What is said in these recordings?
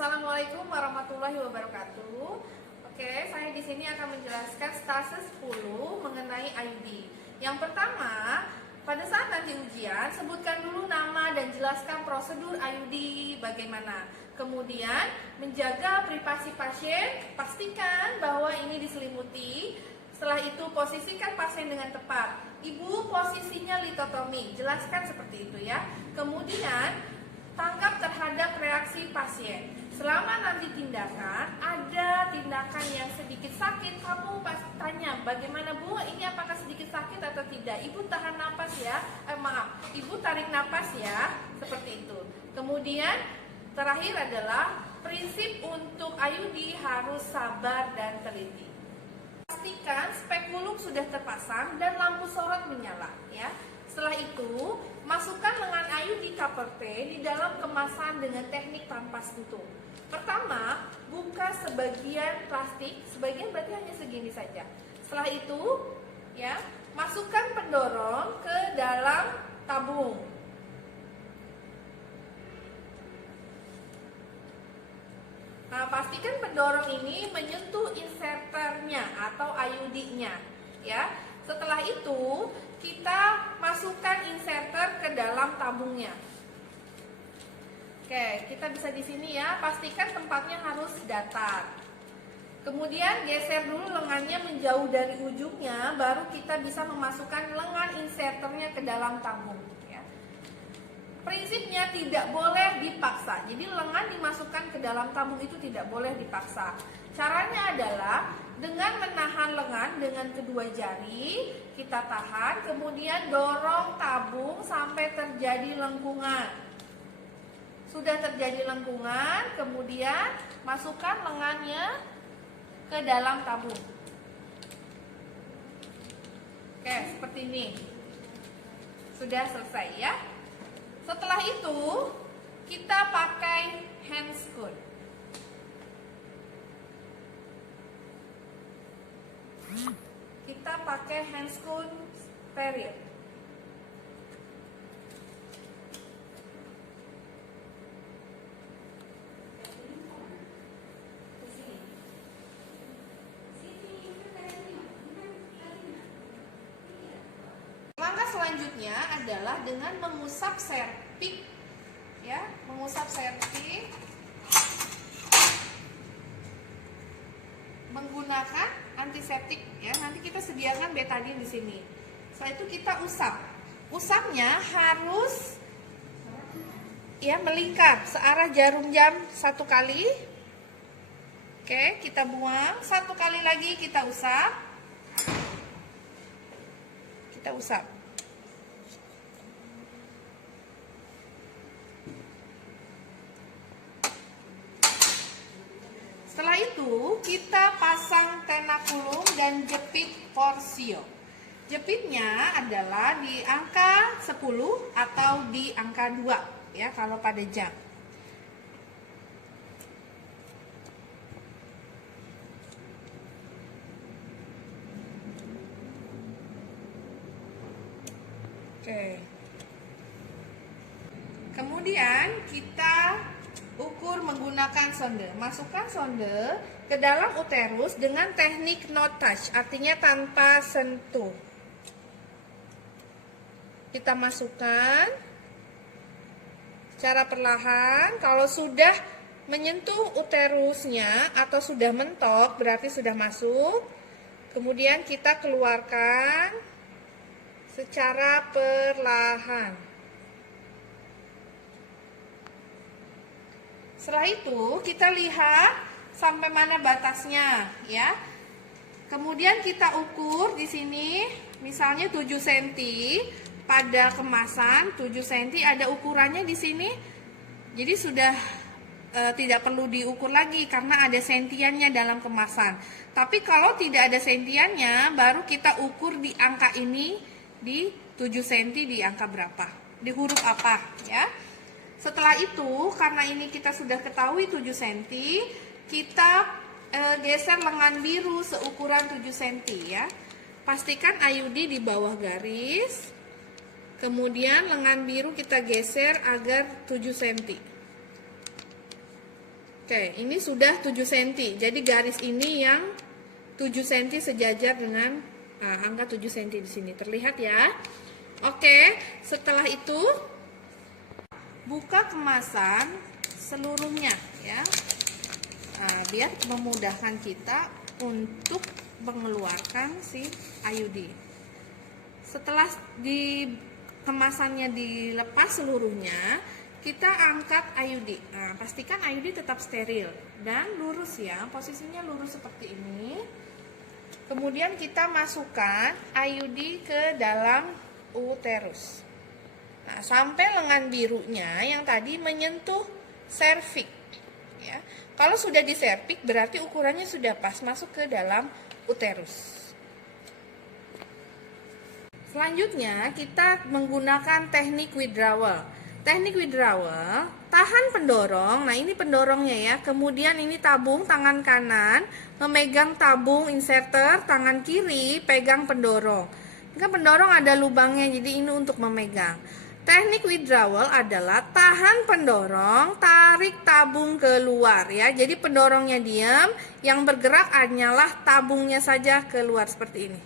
Assalamualaikum warahmatullahi wabarakatuh. Oke, saya di sini akan menjelaskan stase 10 mengenai IUD. Yang pertama, pada saat nanti ujian, sebutkan dulu nama dan jelaskan prosedur IUD bagaimana. Kemudian, menjaga privasi pasien, pastikan bahwa ini diselimuti. Setelah itu, posisikan pasien dengan tepat. Ibu, posisinya litotomi, jelaskan seperti itu ya. Kemudian, tanggap terhadap reaksi pasien. Selama nanti tindakan, ada tindakan yang sedikit sakit, kamu pasti tanya, bagaimana Bu, ini apakah sedikit sakit atau tidak? Ibu tahan napas ya, Ibu tarik napas ya, seperti itu. Kemudian, terakhir adalah prinsip untuk IUD harus sabar dan teliti. Pastikan spekulum sudah terpasang dan lampu sorot menyala ya. Setelah itu, masukkan lengan IUD Couple P di dalam kemasan dengan teknik tanpa sentuh. Pertama, buka sebagian plastik, sebagian berarti hanya segini saja. Setelah itu, ya, masukkan pendorong ke dalam tabung. Nah, pastikan pendorong ini menyentuh inserternya atau IUD-nya, ya. Setelah itu, kita masukkan inserter ke dalam tabungnya. Oke, kita bisa di sini ya, pastikan tempatnya harus datar. Kemudian geser dulu lengannya menjauh dari ujungnya, baru kita bisa memasukkan lengan inserternya ke dalam tabung. Ya. Prinsipnya tidak boleh dipaksa, jadi lengan dimasukkan ke dalam tabung itu tidak boleh dipaksa. Caranya adalah dengan menahan lengan dengan kedua jari, kita tahan, kemudian dorong tabung sampai terjadi lengkungan. Sudah terjadi lengkungan, kemudian masukkan lengannya ke dalam tabung. Oke, seperti ini. Sudah selesai ya. Setelah itu, kita pakai handscoon. Kita pakai handscoon steril. Langkah selanjutnya adalah dengan mengusap serpik, ya, mengusap serpik menggunakan antiseptik ya. Nanti kita sediakan betadine di sini. Setelah itu kita usap. Usapnya harus ya melingkar searah jarum jam 1 kali. Oke, kita buang. 1 kali lagi kita usap. Kita usap. Setelah itu, kita pasang tenakulum dan jepit porsio. Jepitnya adalah di angka 10 atau di angka 2 ya kalau pada jam. Oke. Kemudian kita ukur menggunakan sonde. Masukkan sonde ke dalam uterus dengan teknik no touch, artinya tanpa sentuh. Kita masukkan secara perlahan. Kalau sudah menyentuh uterusnya atau sudah mentok, berarti sudah masuk. Kemudian kita keluarkan secara perlahan. Setelah itu kita lihat sampai mana batasnya ya. Kemudian kita ukur di sini misalnya 7 cm pada kemasan 7 cm ada ukurannya di sini. Jadi sudah tidak perlu diukur lagi karena ada sentiannya dalam kemasan. Tapi kalau tidak ada sentiannya baru kita ukur di angka ini di 7 cm di angka berapa, di huruf apa ya. Setelah itu, karena ini kita sudah ketahui 7 cm, kita geser lengan biru seukuran 7 cm ya. Pastikan IUD di bawah garis. Kemudian lengan biru kita geser agar 7 cm. Oke, ini sudah 7 cm. Jadi garis ini yang 7 cm sejajar dengan angka 7 cm di sini. Terlihat ya? Oke, setelah itu buka kemasan seluruhnya ya. Biar memudahkan kita untuk mengeluarkan si IUD. Setelah di kemasannya dilepas seluruhnya, kita angkat IUD. Pastikan IUD tetap steril dan lurus ya, posisinya lurus seperti ini. Kemudian kita masukkan IUD ke dalam uterus. Sampai lengan birunya yang tadi menyentuh serviks. Ya. Kalau sudah di serviks berarti ukurannya sudah pas masuk ke dalam uterus. Selanjutnya kita menggunakan teknik withdrawal. Teknik withdrawal, tahan pendorong. Nah, ini pendorongnya ya. Kemudian ini tabung tangan kanan, memegang tabung inserter, tangan kiri pegang pendorong. Kan pendorong ada lubangnya, jadi ini untuk memegang. Teknik withdrawal adalah tahan pendorong, tarik tabung keluar ya. Jadi pendorongnya diam, yang bergerak hanyalah tabungnya saja keluar seperti ini.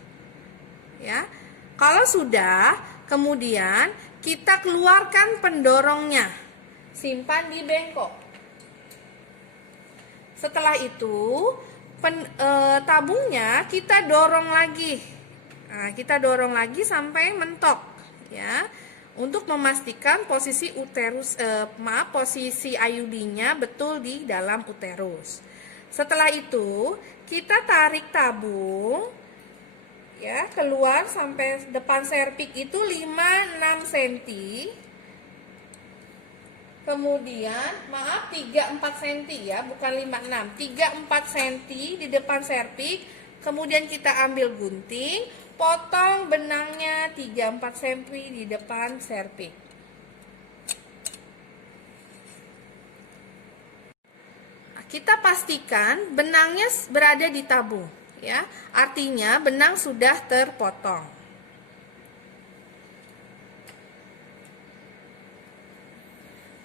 Ya. Kalau sudah, kemudian kita keluarkan pendorongnya, simpan di bengkok. Setelah itu, tabungnya kita dorong lagi. Kita dorong lagi sampai mentok, ya, untuk memastikan posisi posisi IUD-nya betul di dalam uterus. Setelah itu, kita tarik tabung. Ya, keluar sampai depan serviks itu 5-6 cm. Kemudian, 3-4 cm ya, bukan 5-6. 3-4 cm di depan serviks. Kemudian kita ambil gunting, potong benangnya 3-4 cm di depan serviks. Kita pastikan benangnya berada di tabung. Ya, artinya benang sudah terpotong.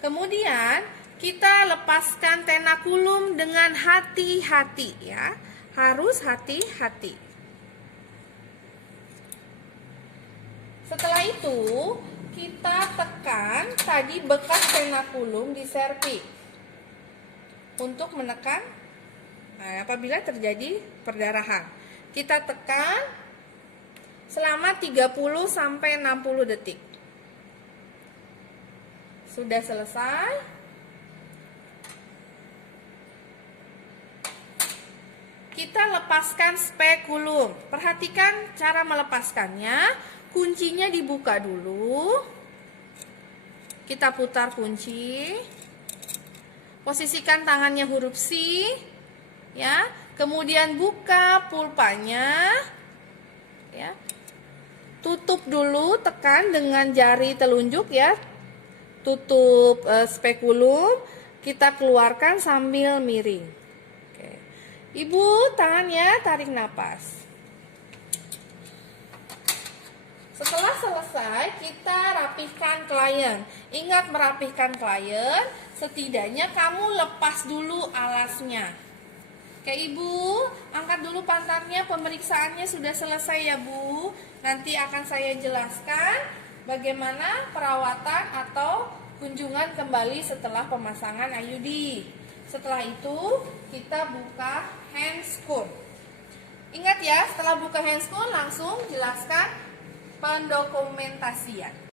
Kemudian kita lepaskan tenakulum dengan hati-hati ya, harus hati-hati. Setelah itu kita tekan tadi bekas tenakulum di serviks untuk menekan. Apabila terjadi perdarahan, kita tekan selama 30-60 detik. Sudah selesai. Kita lepaskan spekulum. Perhatikan cara melepaskannya. Kuncinya dibuka dulu. Kita putar kunci. Posisikan tangannya huruf C. Ya, kemudian buka pulpanya, ya, tutup dulu, tekan dengan jari telunjuk ya, tutup spekulum, kita keluarkan sambil miring. Oke. Ibu tangannya tarik napas. Setelah selesai, kita rapihkan klien. Ingat merapihkan klien, setidaknya kamu lepas dulu alasnya. Oke Ibu, angkat dulu pantatnya, pemeriksaannya sudah selesai ya Bu. Nanti akan saya jelaskan bagaimana perawatan atau kunjungan kembali setelah pemasangan IUD. Setelah itu kita buka handscoon. Ingat ya, setelah buka handscoon langsung jelaskan pendokumentasian.